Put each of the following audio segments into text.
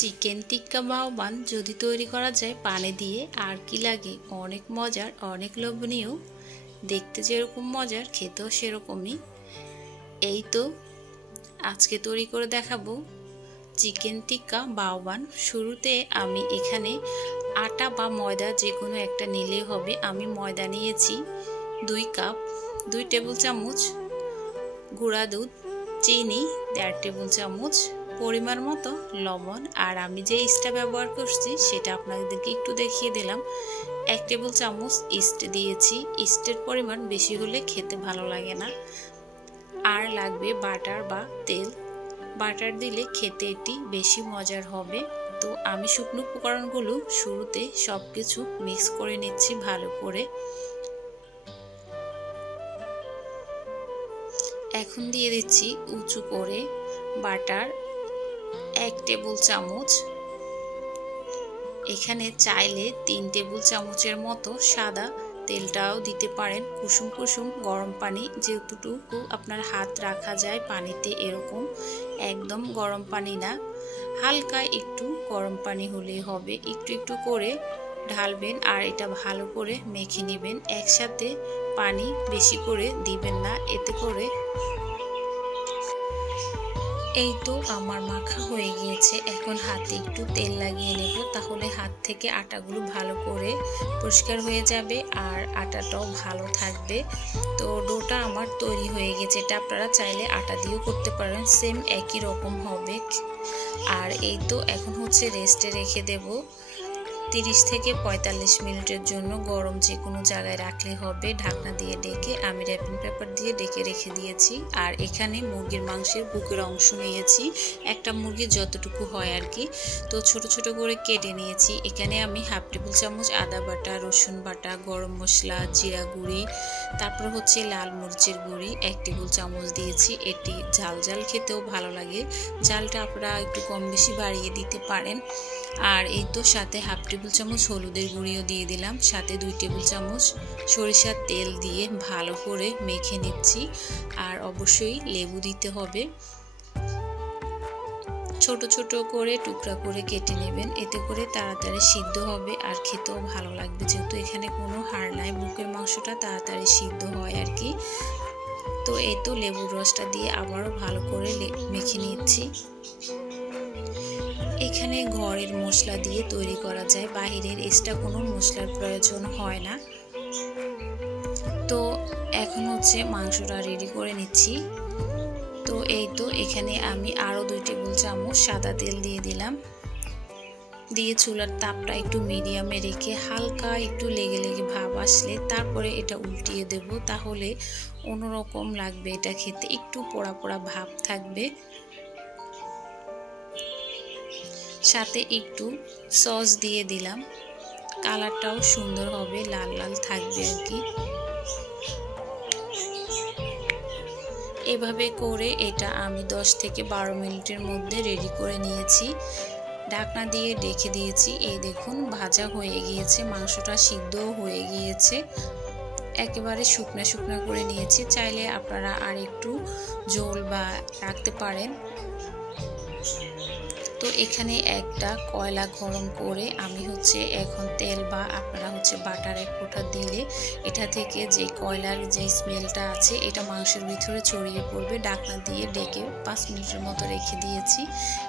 Chicken টিক্কা বাওবান যদি তৈরি করা যায় পানি দিয়ে আর কি লাগে, অনেক মজার, অনেক লোভনীয়। দেখতে যেরকম মজার, খেতেও সেরকমই। এই তো আজকে তৈরি করে দেখাবো চিকেন টিক্কা বাওবান। শুরুতে আমি এখানে আটা বা ময়দা যে কোনো একটা নিলেই হবে। আমি ময়দা নিয়েছি 2 কাপ, 2 টেবিল চামচ গুঁড়া দুধ, চিনি 1.5 টেবিল চামচ, পরিমাণ মতো লবণ। আর আমি যে ইস্টটা ব্যবহার করছি সেটা আপনাদেরকে একটু দেখিয়ে দিলাম। 1 টেবিল চামচ ইস্ট দিয়েছি। ইস্টের পরিমাণ বেশি হলে খেতে ভালো লাগে না। আর লাগবে বাটার বা তেল। বাটার দিলে খেতে এটি বেশি মজার হবে। তো আমি শুকনো উপকরণগুলো শুরুতে সব কিছু মিক্স করে নিচ্ছি ভালো করে। এখন দিয়ে দিচ্ছি উঁচু করে বাটার 1 টেবিল চামচ। এখানে চাইলে 3 টেবিল চামচের মতো সাদা তেলটাও দিতে পারেন। কুসুম কুসুম গরম পানি, যেটুকু আপনার হাত রাখা যায় পানিতে, এরকম একদম গরম পানি না, হালকা একটু গরম পানি হলেই হবে। একটু একটু করে ঢালবেন আর এটা ভালো করে মেখে নেবেন। একসাথে পানি বেশি করে দিবেন না, এতে করে। এই তো আমার মাখা হয়ে গিয়েছে। এখন হাতে একটু তেল লাগিয়ে নেব, তাহলে হাত থেকে আটাগুলো ভালো করে পরিষ্কার হয়ে যাবে আর আটাটাও ভালো থাকবে। তো ডোটা আমার তৈরি হয়ে গেছে। এটা আপনারা চাইলে আটা দিয়েও করতে পারেন, সেম একই রকম হবে। আর এই তো এখন হচ্ছে রেস্টে রেখে দেব 30 থেকে 45 মিনিটের জন্য। গরম যে কোনো জায়গায় রাখলে হবে। ঢাকনা দিয়ে ডেকে আমি র্যাপিং পেপার দিয়ে ডেকে রেখে দিয়েছি। আর এখানে মুরগির মাংসের বুকের অংশ নিয়েছি, একটা মুরগির যতটুকু হয় আর কি। তো ছোট ছোট করে কেটে নিয়েছি। এখানে আমি 1/2 টেবিল চামচ আদা বাটা, রসুন বাটা, গরম মশলা, জিরা গুঁড়ি, তারপর হচ্ছে লাল মরিচের গুঁড়ি 1 টেবিল চামচ দিয়েছি। এটি ঝাল ঝাল খেতেও ভালো লাগে। ঝালটা আপনারা একটু কম বেশি বাড়িয়ে দিতে পারেন। আর এই তো সাথে 1/2 টেবিল চামচ হলুদের গুঁড়িও দিয়ে দিলাম। সাথে 2 টেবিল চামচ সরিষার তেল দিয়ে ভালো করে মেখে নিচ্ছি। আর অবশ্যই লেবু দিতে হবে। ছোট ছোট করে টুকরা করে কেটে নেবেন, এতে করে তাড়াতাড়ি সিদ্ধ হবে আর খেতেও ভালো লাগবে। যেহেতু এখানে কোনো হাড় নাই, বুকের মাংসটা তাড়াতাড়ি সিদ্ধ হয় আর কি। তো এই তো লেবুর রসটা দিয়ে আবারও ভালো করে মেখে নিচ্ছি। এখানে ঘরের মশলা দিয়ে তৈরি করা যায়, বাহিরের এক্সট্রা কোনো মশলার প্রয়োজন হয় না। তো এখন হচ্ছে মাংসটা রেডি করে নিচ্ছি। তো এই তো এখানে আমি আরও 2 টেবিল চামচ সাদা তেল দিয়ে দিলাম। দিয়ে চুলার তাপটা একটু মিডিয়ামে রেখে হালকা একটু লেগে লেগে ভাব আসলে তারপরে এটা উল্টিয়ে দেব। তাহলে অন্যরকম লাগবে এটা খেতে, একটু পোড়া পোড়া ভাব থাকবে। সাথে একটু সস দিয়ে দিলাম, কালারটাও সুন্দর হবে, লাল লাল থাকবে আর কি। এভাবে করে এটা আমি 10 থেকে 12 মিনিটের মধ্যে রেডি করে নিয়েছি। ঢাকনা দিয়ে রেখে দিয়েছি। এই দেখুন ভাজা হয়ে গিয়েছে, মাংসটা সিদ্ধও হয়ে গিয়েছে। একেবারে শুকনা শুকনা করে নিয়েছি। চাইলে আপনারা আর একটু ঝোল বা রাখতে পারেন। তো এখানে একটা কয়লা গরম করে আমি হচ্ছে এখন তেল বা আপনারা হচ্ছে বাটার 1 ফোঁটা দিলে এটা থেকে যে কয়লার যে স্মেলটা আছে এটা মাংসের ভিতরে ছড়িয়ে পড়বে। ঢাকনা দিয়ে ডেকে 5 মিনিটের মতো রেখে দিয়েছি।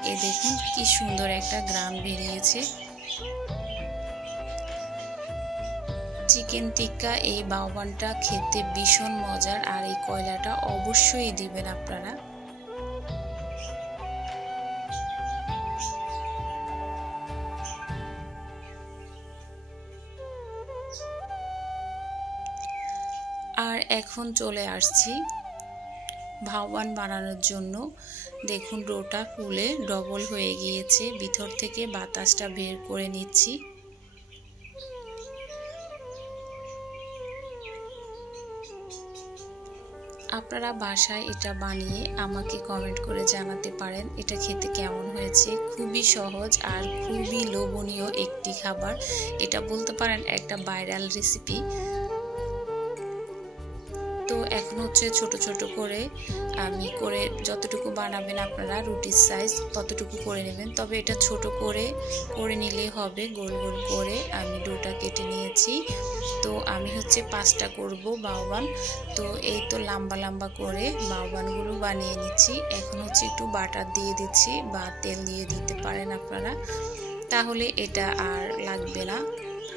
এই দেখুন কি সুন্দর একটা ঘ্রাণ বেরিয়েছে। চিকেন টিক্কা এই বাওবানটা খেতে ভীষণ মজার। আর এই কয়লাটা অবশ্যই দিবেন আপনারা। আর এখন চলে আসছি বাওবান বানানোর জন্য। দেখুন ডোটা ফুলে ডবল হয়ে গিয়েছে, ভিতর থেকে বাতাসটা বের করে নিচ্ছি। আপনারা বাসায় এটা বানিয়ে আমাকে কমেন্ট করে জানাতে পারেন এটা খেতে কেমন হয়েছে। খুবই সহজ আর খুবই লোভনীয় একটি খাবার। এটা বলতে পারেন একটা ভাইরাল রেসিপি। তো এখন হচ্ছে ছোট ছোট করে আমি করে যতটুকু বানাবেন আপনারা রুটির সাইজ ততটুকু করে নেবেন। তবে এটা ছোট করে নিলেই হবে। গোল গোল করে আমি ডোটা কেটে নিয়েছি। তো আমি হচ্ছে 5টা করব বাউবান। তো এই তো লম্বা লম্বা করে বাউবানগুলো বানিয়ে নিচ্ছি। এখন হচ্ছে একটু বাটার দিয়ে দিচ্ছি বা তেল দিয়ে দিতে পারেন আপনারা, তাহলে এটা আর লাগবে না।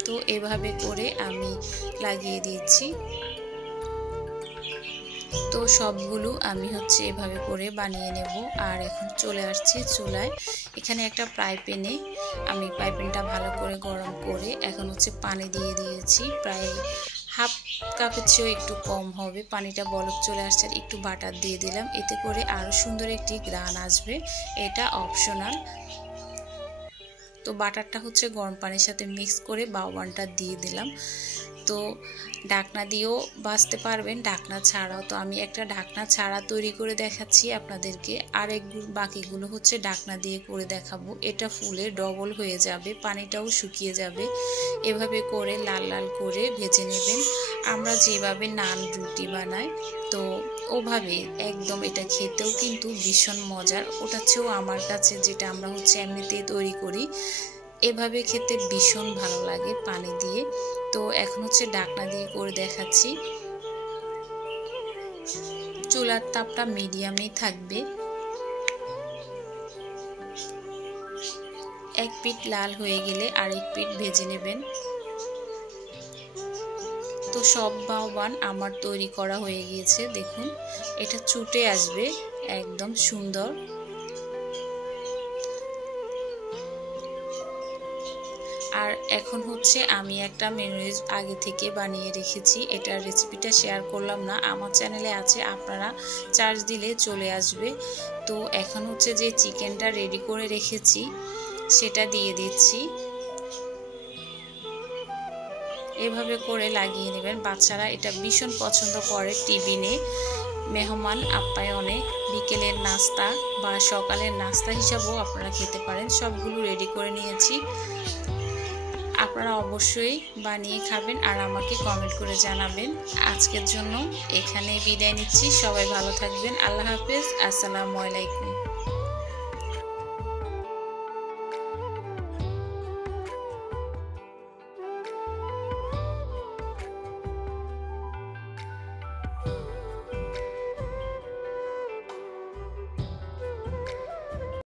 তো এভাবে করে আমি লাগিয়ে দিয়েছি। তো সবগুলো আমি হচ্ছে এভাবে করে বানিয়ে নেব। আর এখন চলে আসছি চুলায়। এখানে একটা ফ্রাই প্যানে আমি ফ্রাই প্যানটা ভালো করে গরম করে এখন হচ্ছে পানি দিয়ে দিয়েছি। প্রায় হাফ কাপের চেয়েও একটু কম হবে। পানিটা বলক চলে আসছে। আর একটু বাটার দিয়ে দিলাম, এতে করে আরও সুন্দর একটি ঘ্রাণ আসবে। এটা অপশনাল। তো বাটারটা হচ্ছে গরম পানির সাথে মিক্স করে বাউবানটা দিয়ে দিলাম। তো ঢাকনা দিয়েও ভাজতে পারবেন, ঢাকনা ছাড়াও। তো আমি একটা ঢাকনা ছাড়া তৈরি করে দেখাচ্ছি আপনাদেরকে। বাকিগুলো হচ্ছে ঢাকনা দিয়ে করে দেখাবো। এটা ফুলে ডবল হয়ে যাবে, পানিটাও শুকিয়ে যাবে। এভাবে করে লাল লাল করে ভেজে নেবেন। আমরা যেভাবে নান রুটি বানাই তো ওভাবে একদম। এটা খেতেও কিন্তু ভীষণ মজার। ওটার চেয়েও আমার কাছে যেটা আমরা হচ্ছে এমনিতেই তৈরি করি, এভাবে খেতে ভীষণ ভালো লাগে পানি দিয়ে। তো এখন হচ্ছে ঢাকনা দিয়ে করে দেখাচ্ছি। চুলার তাপটা মিডিয়ামে থাকবে। এক পিঠ লাল হয়ে গেলে আরেক পিঠ ভেজে নেবেন। তো সব বাউবান আমার তৈরি করা হয়ে গিয়েছে। দেখুন এটা ছুটে আসবে একদম সুন্দর। আর এখন হচ্ছে আমি একটা মেয়োনিজ আগে থেকে বানিয়ে রেখেছি। এটার রেসিপিটা শেয়ার করলাম না, আমার চ্যানেলে আছে, আপনারা চার্জ দিলে চলে আসবে। তো এখন হচ্ছে যে চিকেনটা রেডি করে রেখেছি সেটা দিয়ে দিচ্ছি। এভাবে করে লাগিয়ে নেবেন। বাচ্চারা এটা ভীষণ পছন্দ করে। টিফিনে মেহমান আপ্যায়নে, বিকেলের নাস্তা বা সকালের নাস্তা হিসাবেও আপনারা খেতে পারেন। সবগুলো রেডি করে নিয়েছি। আপনারা অবশ্যই বানিয়ে খাবেন আর আমাকে কমেন্ট করে জানাবেন। আজকের জন্য এখানে বিদায় নিচ্ছি। সবাই ভালো থাকবেন। আল্লাহ হাফেজ। আসসালামু আলাইকুম।